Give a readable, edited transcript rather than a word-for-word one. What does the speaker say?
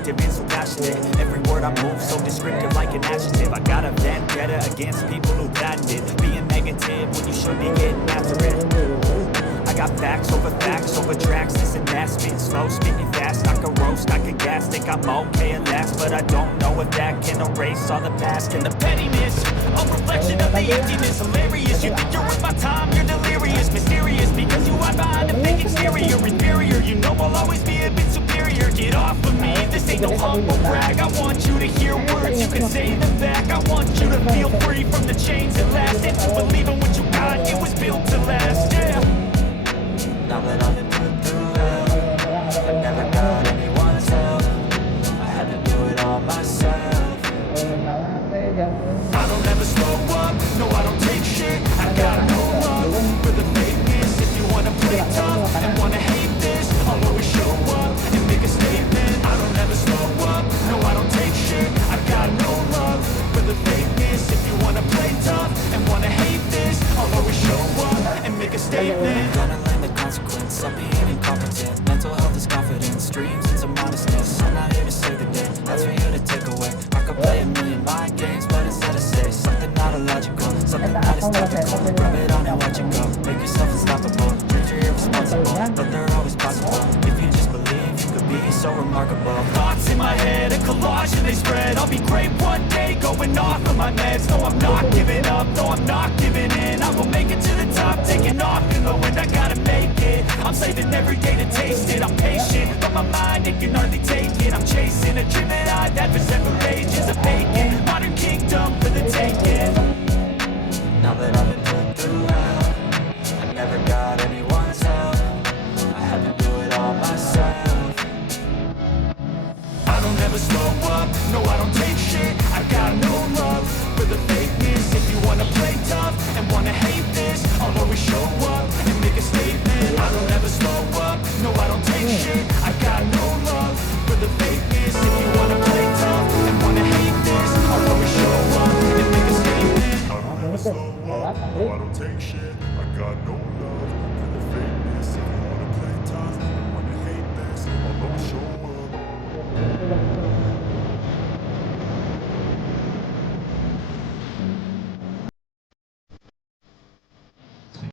vindictive and so passionate. Every word I move so descriptive like an adjective. I got a vendetta against people who patented being negative when you should be getting after it. I got facts over tracks, this and that. Spitting slow, speaking fast, I can roast, I can gas. Think I'm okay at last, but I don't know if that can erase all the past. And the pettiness, a reflection of the emptiness. Hilarious, you think you're worth my time, you're delirious. Mysterious, because you hide behind a fake exterior. Inferior, you know I'll always be a bit superior. Get off of me, this ain't no humble brag. I want you to hear words, you can say them back. I want you to feel free from the chains at last, and to believe in what you got, it was built to last, yeah. Now that I've been put through hell, I never got anyone's help. I had to do it all myself. I don't ever slow up, no I don't take shit. I got no love for the fakeness. If you wanna play tough and wanna hate this, I'll always show up and make a statement. I don't ever slow up, no I don't take shit. I got no love for the fakeness. If you wanna play tough and wanna hate this, I'll always show up and make a statement. Consequence of being incompetent. Mental health is confidence, dreams and some honestness. I'm not here to save the day, that's for you to take away. I could play a million mind games, but instead I say something not illogical, something that is topical. Rub it on and watch it go, make yourself unstoppable. Dreams are irresponsible, but they're always possible. If you just believe, you could be so remarkable. Thoughts in my head, a collage and they spread. I'll be great one day, going off of my meds. No, I'm not giving up, no, I'm not giving in. I will make it to the top, taking off in the wind. I gotta make it, I'm saving every day to taste it. I'm patient, but my mind, it can hardly take it. I'm chasing a dream that I've had for several ages. A vacant, modern kingdom for the taking. Now that I've been put through hell, I never got anyone's help. I had to do it all myself. I don't ever slow up, no I don't take shit.